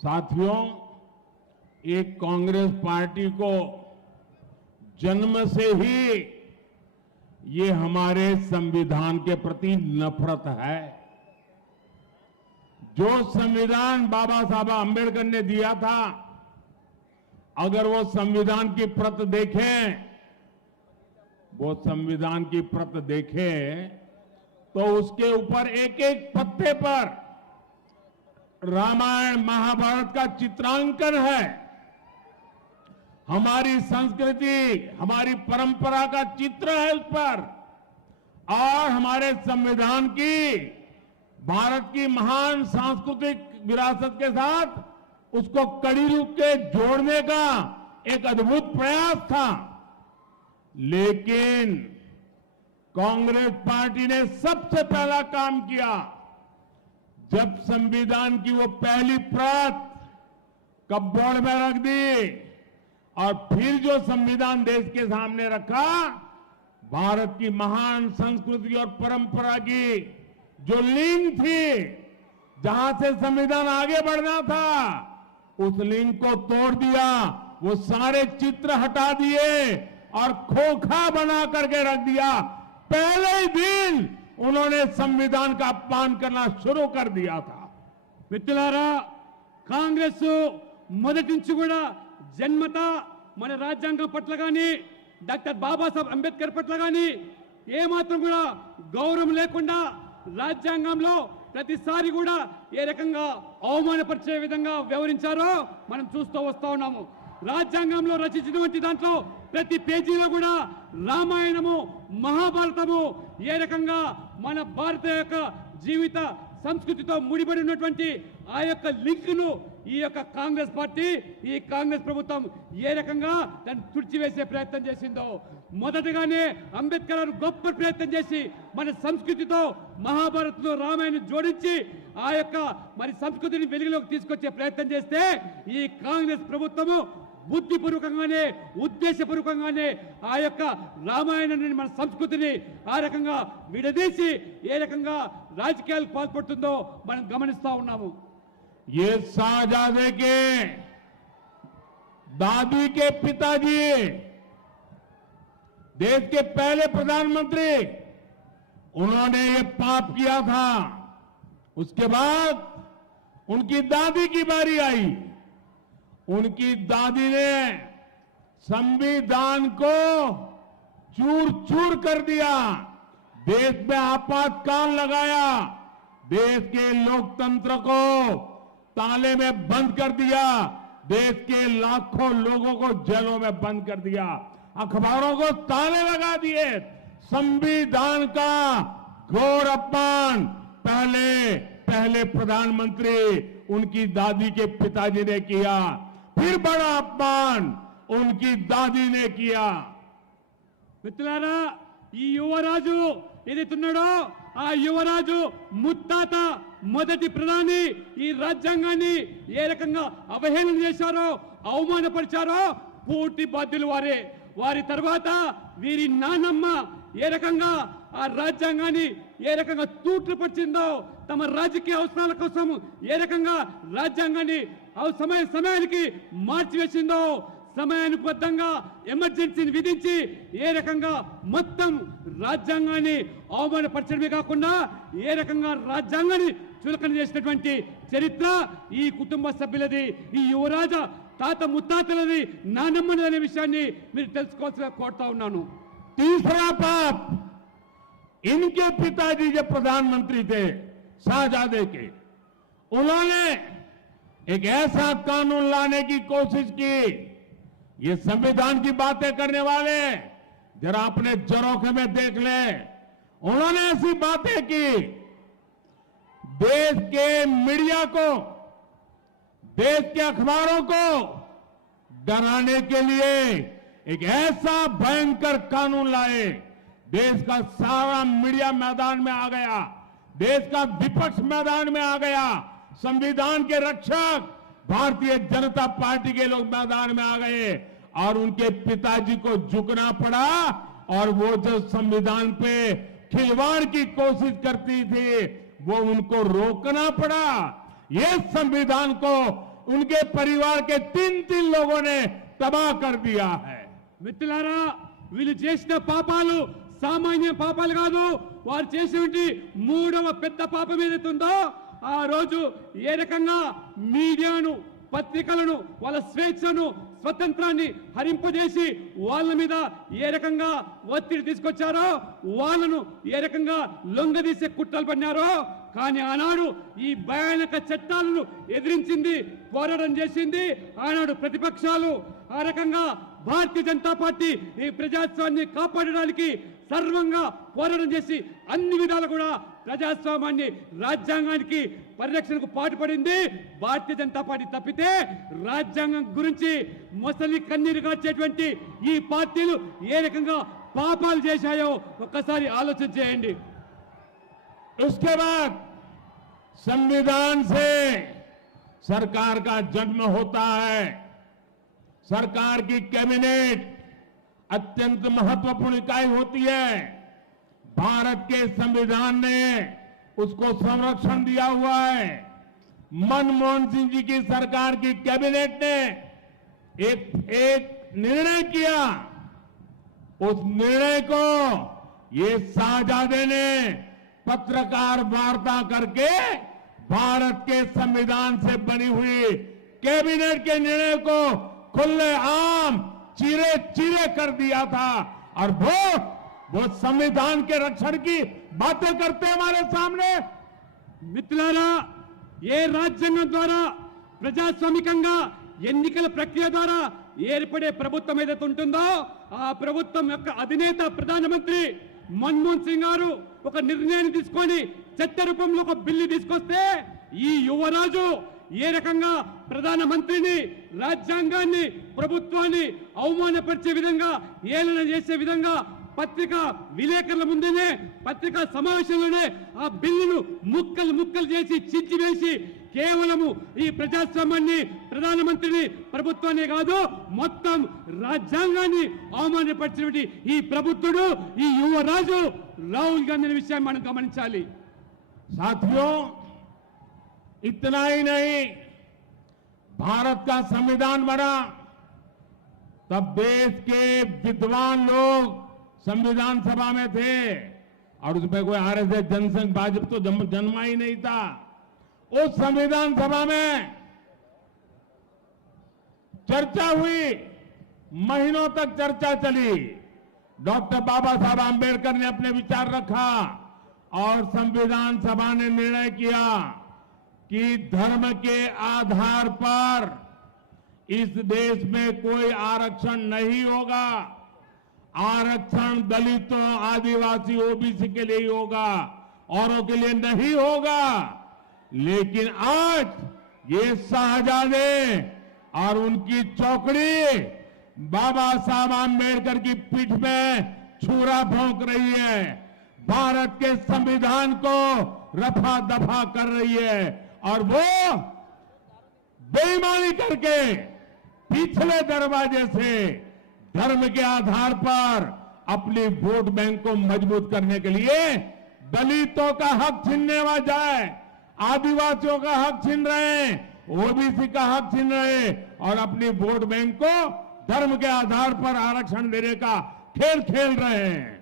साथियों, एक कांग्रेस पार्टी को जन्म से ही ये हमारे संविधान के प्रति नफरत है। जो संविधान बाबा साहब अंबेडकर ने दिया था, अगर वो संविधान की प्रत देखें, तो उसके ऊपर एक एक पत्ते पर रामायण महाभारत का चित्रांकन है। हमारी संस्कृति, हमारी परंपरा का चित्र है उस पर, और हमारे संविधान की, भारत की महान सांस्कृतिक विरासत के साथ उसको कड़ी रूप के जोड़ने का एक अद्भुत प्रयास था। लेकिन कांग्रेस पार्टी ने सबसे पहला काम किया, जब संविधान की वो पहली प्रत कपबोर्ड में रख दी और फिर जो संविधान देश के सामने रखा, भारत की महान संस्कृति और परंपरा की जो लिंक थी, जहां से संविधान आगे बढ़ना था, उस लिंक को तोड़ दिया। वो सारे चित्र हटा दिए और खोखा बना करके रख दिया। पहले ही दिन उन्होंने संविधान का अपमान करना शुरू कर दिया था। మిత్రులారా, కాంగ్రెస్ మొదటి నుంచి కూడా జన్మత మన రాజ్యాంగం పట్ల గాని, డాక్టర్ బాబాసాహెబ్ అంబేద్కర్ పట్ల గాని ఏమాత్రం కూడా గౌరవం లేకుండా రాజ్యాంగంలో ప్రతిసారి కూడా ఏ రకంగా అవమానపరిచే విధంగా వ్యవహరించారో మనం చూస్తూ వస్తా ఉన్నాము. రాజ్యాంగంలో రచించినటువంటి దాంట్లో ప్రతి పేజీలో కూడా రామాయణము, మహాభారతము ఏ రకంగా మన భారత యొక్క జీవిత సంస్కృతితో ముడిపడి ఉన్నటువంటి ఆ యొక్క లింక్ను ఈ యొక్క కాంగ్రెస్ పార్టీ, ఈ కాంగ్రెస్ ప్రభుత్వం ఏ రకంగా దాన్ని తుడిచివేసే ప్రయత్నం చేసిందో, మొదటగానే అంబేద్కర్ గారు గొప్ప ప్రయత్నం చేసి మన సంస్కృతితో మహాభారత్లో రామాయణం జోడించి ఆ యొక్క మరి సంస్కృతిని వెలుగులోకి తీసుకొచ్చే ప్రయత్నం చేస్తే, ఈ కాంగ్రెస్ ప్రభుత్వము బుద్ధిపూర్వకంగానే, ఉద్దేశపూర్వకంగానే ఆ యొక్క రామాయణాన్ని, మన సంస్కృతిని ఆ రకంగా విడదీసి ఏ రకంగా రాజకీయాలకు పాల్పడుతుందో మనం గమనిస్తా ఉన్నాము. ये शाहजादे के दादी के पिताजी, देश के पहले प्रधानमंत्री, उन्होंने ये पाप किया था। उसके बाद उनकी दादी की बारी आई। उनकी दादी ने संविधान को चूर चूर कर दिया, देश में आपातकाल लगाया, देश के लोकतंत्र को ताले में बंद कर दिया, देश के लाखों लोगों को जेलों में बंद कर दिया, अखबारों को ताले लगा दिए। संविधान का घोर अपमान पहले प्रधानमंत्री उनकी दादी के पिताजी ने किया, फिर बड़ा अपमान उनकी दादी ने किया। మిత్రులారా, ఈ యువరాజు ఏదైతున్నాడో ఆ యువరాజు ముత్తాత మొదటి ప్రధాని ఈ రాజ్యాంగాన్ని ఏ రకంగా అవహేళన చేశారో, అవమానపరిచారో పూర్తి బాధ్యులు వారే. వారి తర్వాత వీరి నానమ్మ ఏ రకంగా ఆ రాజ్యాంగాన్ని ఏ రకంగా తూట్లు పట్టిందో, తమ రాజకీయ అవసరాల కోసం ఏ రకంగా రాజ్యాంగాన్ని సమయానికి మార్చివేసిందో, సమయానుబద్ధంగా ఎమర్జెన్సీని విధించి ఏ రకంగా మొత్తం రాజ్యాంగాన్ని అవమానపరచడమే కాకుండా ఏ రకంగా రాజ్యాంగాన్ని చులకన చేసినటువంటి చరిత్ర ఈ కుటుంబ సభ్యులది, ఈ యువరాజ తాత ముత్తాతలది, నానమ్మది అనే విషయాన్ని మీరు తెలుసుకోవాల్సిగా కోరుతా ఉన్నాను. तीसरा पाप, इनके पिताजी जो प्रधानमंत्री थे शाहजादे के, उन्होंने एक ऐसा कानून लाने की कोशिश की। ये संविधान की बातें करने वाले जरा अपने जरोखे में देख ले। उन्होंने ऐसी बातें की, देश के मीडिया को, देश के अखबारों को डराने के लिए एक ऐसा भयंकर कानून लाए। देश का सारा मीडिया मैदान में आ गया, देश का विपक्ष मैदान में आ गया, संविधान के रक्षक भारतीय जनता पार्टी के लोग मैदान में आ गए और उनके पिताजी को झुकना पड़ा और वो जो संविधान पे खिलवाड़ की कोशिश करती थी वो उनको रोकना पड़ा। ये संविधान को उनके परिवार के 3 लोगों ने तबाह कर दिया है। మిత్రులారా, వీళ్ళు చేసిన పాపాలు సామాన్య పాపాలు కాదు. వారు చేసినటువంటి మూడవ పెద్ద పాపం ఏదైతే ఉందో, ఆ రోజు ఏ రకంగా మీడియాను, పత్రికలను, వాళ్ళ స్వేచ్ఛను, స్వతంత్రాన్ని హరింపజేసి వాళ్ళ మీద ఏ రకంగా ఒత్తిడి తీసుకొచ్చారో, వాళ్ళను ఏ రకంగా లొంగదీసే కుట్రలు పన్నారో, కానీ ఆనాడు ఈ భయానక చట్టాలను ఎదిరించింది, పోరాటం చేసింది ఆనాడు ప్రతిపక్షాలు. ఆ రకంగా భారతీయ జనతా పార్టీ ఈ ప్రజాస్వామ్యాన్ని కాపాడడానికి సర్వంగా పోరాటం చేసి అన్ని విధాలు కూడా ప్రజాస్వామ్యాన్ని, రాజ్యాంగానికి పరిరక్షణకు పాటుపడింది భారతీయ జనతా పార్టీ తప్పితే రాజ్యాంగం గురించి మొసలి కన్నీరు కార్చేటువంటి ఈ పార్టీలు ఏ రకంగా పాపాలు చేశాయో ఒక్కసారి ఆలోచన చేయండి. उसके बाद संविधान से सरकार का जन्म होता है। सरकार की कैबिनेट अत्यंत महत्वपूर्ण इकाई होती है। भारत के संविधान ने उसको संरक्षण दिया हुआ है। मनमोहन सिंह जी की सरकार की कैबिनेट ने एक निर्णय किया। उस निर्णय को ये शाहजादे ने पत्रकार वार्ता करके भारत के संविधान से बनी हुई कैबिनेट के निर्णय को खुले आम चीरे चीरे कर दिया था। और वो संविधान के रक्षण की बातें करते हैं हमारे सामने। మిత్రులారా, ఏ రాజ్యాంగం ద్వారా ప్రజాస్వామికంగా ఎన్నికల ప్రక్రియ ద్వారా ఏర్పడే ప్రభుత్వం ఏదైతే ఉంటుందో, ఆ ప్రభుత్వం యొక్క అధినేత ప్రధానమంత్రి మన్మోహన్ సింగ్ గారు ఒక నిర్ణయాన్ని తీసుకొని చట్ట రూపంలో ఒక బిల్లు తీసుకొస్తే, ఈ యువరాజు ఏ రకంగా ప్రధానమంత్రిని, రాజ్యాంగాన్ని, ప్రభుత్వాన్ని అవమానపరిచే విధంగా, ఏలన చేసే విధంగా పత్రికా విలేకరుల ముందేనే, పత్రికా సమావేశంలోనే ఆ బిల్లును ముక్కలు ముక్కలు చేసి చించివేసి కేవలము ఈ ప్రజాస్వామ్యాన్ని, ప్రధానమంత్రిని, ప్రభుత్వాన్ని కాదు మొత్తం రాజ్యాంగాన్ని అవమానపరిచినటువంటి ఈ ప్రభుత్వుడు, ఈ యువరాజు రాహుల్ గాంధీ అనే విషయాన్ని మనం గమనించాలి. साथियों, इतना ही नहीं, भारत का संविधान बना तब देश के विद्वान लोग संविधान सभा में थे और उसमें कोई आरएसएस जनसंघ भाजपा तो जन्मा ही नहीं था। उस संविधान सभा में चर्चा हुई, महीनों तक चर्चा चली। डॉक्टर बाबा साहब आंबेडकर ने अपने विचार रखा और संविधान सभा ने निर्णय किया कि धर्म के आधार पर इस देश में कोई आरक्षण नहीं होगा। आरक्षण दलितों, आदिवासी, ओबीसी के लिए ही होगा, औरों के लिए नहीं होगा। लेकिन आज ये शाहजादे और उनकी चौकड़ी बाबा साहब आंबेडकर की पीठ में छुरा भोंक रही है, भारत के संविधान को रफा दफा कर रही है और वो बेईमानी करके पिछले दरवाजे से धर्म के आधार पर अपनी वोट बैंक को मजबूत करने के लिए दलितों का हक छीनने जाए, आदिवासियों का हक छीन रहे हैं, ओबीसी का हक छीन रहे हैं और अपनी वोट बैंक को धर्म के आधार पर आरक्षण देने का खेल खेल रहे हैं।